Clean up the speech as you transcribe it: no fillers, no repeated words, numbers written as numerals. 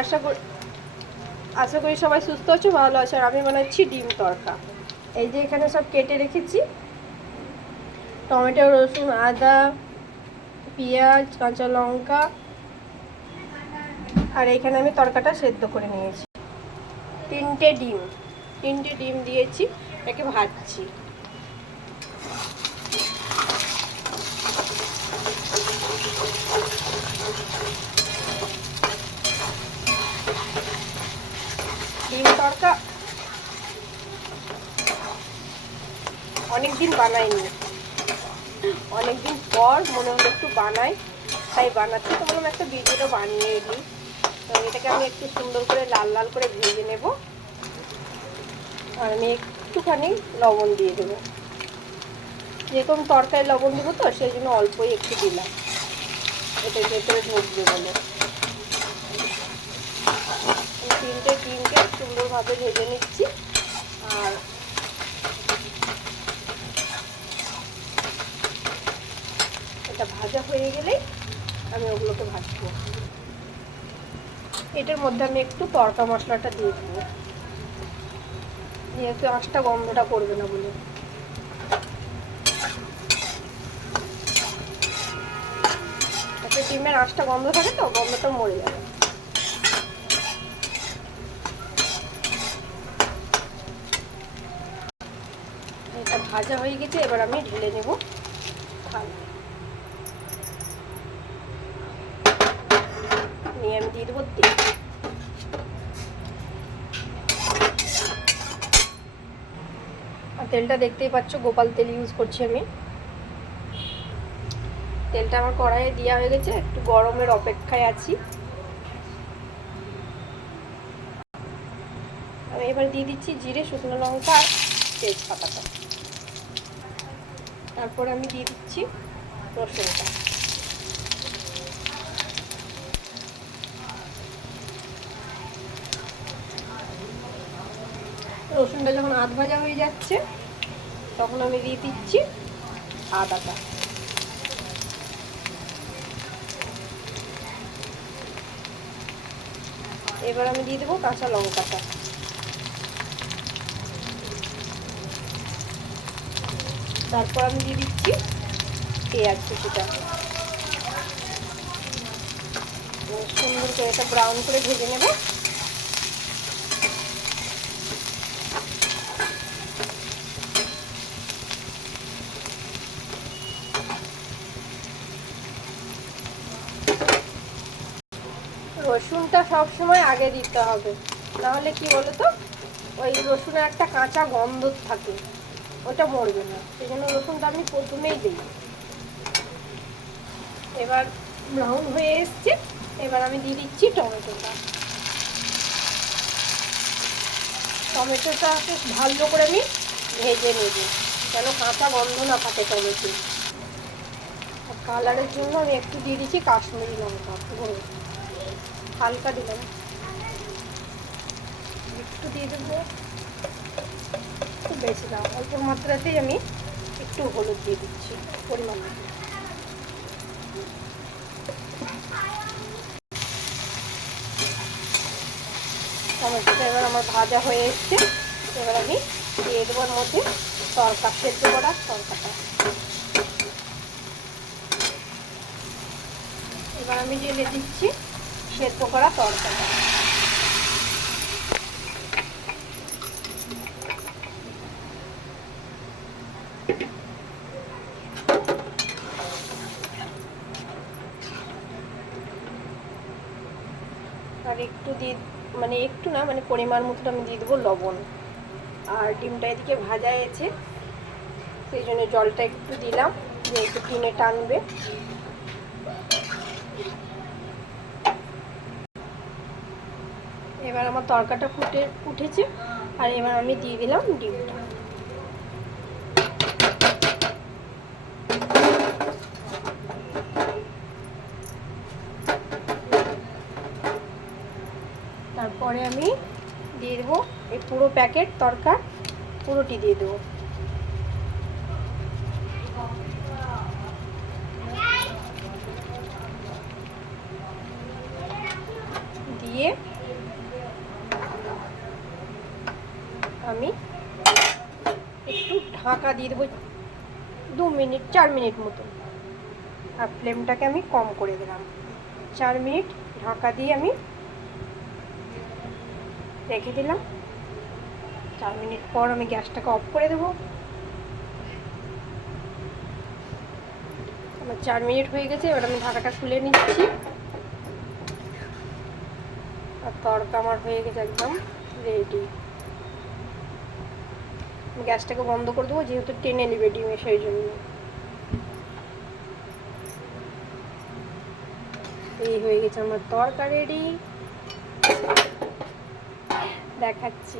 আশা করি সবাই সুস্থ আছো, ভালো আছো। আর আমি বানাচ্ছি ডিম তড়কা। এই যে এখানে সব কেটে রেখেছি, টমেটো, রসুন, আদা, পেঁয়াজ, কাঁচা লঙ্কা, আর এখানে আমি তড়কাটা সেদ্ধ করে নিয়েছি। তিনটে ডিম দিয়েছি, এটাকে ভাজছি। ডিম তড়কা অনেকদিন বানাইনি, অনেকদিন পর মনে হলো একটু বানাই, তাই বানাচ্ছি। তো বললাম একটা ভিডিও বানিয়ে দিই। তো এটাকে আমি একটু সুন্দর করে লাল লাল করে ভেজে নেব, আর আমি একটুখানি লবণ দিয়ে দেবো। যেরকম তরকারি লবণ দেবো তো, সেই জন্য অল্পই একটু দিলাম, এটা ভেতরে ঢুকবে বলে। তিনটে ডিমকে সুন্দরভাবে ভেজে নিচ্ছি। আর এটা ভাজা হয়ে গেলেই আমি ওগুলোকে ভাজবো। এটার মধ্যে আমি একটু তড়কা মশলাটা দিয়ে দেবো, যেহেতু আঁচটা গন্ধটা করবে না বলে। একটা ডিমের আঁচটা গন্ধ থাকে তো, গন্ধটা মরে যাবে। এটা ভাজা হয়ে গেছে, এবার আমি ঢেলে নেব থালায়। নিয়ে আমি দিয়ে দেবো তেল। আর তেলটা দেখতেই পাচ্ছ, গোপাল তেল ইউজ করছি আমি। তেলটা আমার কড়াইয়ে দেওয়া হয়ে গেছে, একটু গরমের অপেক্ষায় আছি। আমি এবার দিয়ে দিচ্ছি জিরে, শুকনো লঙ্কা আর তেজপাতাটা। তারপর আমি দিয়ে দিচ্ছি রসুনটা। রসুনটা যখন আধ ভাজা হয়ে যাচ্ছে, তখন আমি দিয়ে দিচ্ছি আদাটা। এবার আমি দিয়ে দেবো কাঁচা লঙ্কাটা। তারপর আমি দিয়ে দিচ্ছি পেঁয়াজ কুচিটা। সুন্দর করে এটা ব্রাউন করে ভেজে নেব। রসুনটা সবসময় আগে দিতে হবে, নাহলে কি বলো তো, ওই রসুনের একটা কাঁচা গন্ধ থাকে, ওটা মরবে না। সেই জন্য রসুনটা আমি প্রথমেই দিই। এবার ব্রাউন হয়ে এসছে, এবার আমি দিয়ে দিচ্ছি টমেটোটা। টমেটোটা ভালো করে আমি ভেজে নেব, যেন কাঁচা গন্ধ না থাকে টমেটো। আর কালারের জন্য আমি একটু দিয়ে দিচ্ছি কাশ্মীরি লঙ্কা গুঁড়ো, হালকা দিলাম, একটু দিয়ে দেবো, খুব বেশি না, অল্প মাত্রাতেই আমি একটু হলুদ দিয়ে দিচ্ছি পরিমাণ মতো। টমেটোটা এবার আমার ভাজা হয়ে এসছে, এবার আমি দিয়ে দেবো এর মধ্যে তড়কা, সেদ্ধ করা তড়কাটা। এবার আমি ঢেলে দিচ্ছি সেদ্ধ করা তড়কাটা। আর একটু দিয়ে, মানে একটু না, মানে পরিমাণ মতো আমি দিয়ে দেবো লবণ। আর ডিমটা এদিকে ভাজা হয়েছে, সেই জন্য জলটা একটু দিলাম, যেহেতু ডিমে টানবে। এবার আমার তরকাটা উঠেছে, আর এবার আমি দিয়ে দিলাম ডিমটা। তারপরে আমি দিয়ে দেবো এই পুরো প্যাকেট তরকা, পুরোটি দিয়ে দেবো। দিয়ে আমি একটু ঢাকা দিয়ে দেবো 2 মিনিট 4 মিনিট মতো। আর ফ্লেমটাকে আমি কম করে দিলাম। 4 মিনিট ঢাকা দিয়ে আমি রেখে দিলাম। 4 মিনিট পর আমি গ্যাসটাকে অফ করে দেবো। আমার 4 মিনিট হয়ে গেছে, এবার আমি ঢাকাটা খুলে নিচ্ছি। আর তড়কা আমার হয়ে গেছে একদম রেডি। গ্যাসটাকে বন্ধ করে দেবো, যেহেতু টেনে নেবে ডিমে, সেই জন্য। এই হয়ে গেছে আমার তড়কা রেডি, দেখাচ্ছি।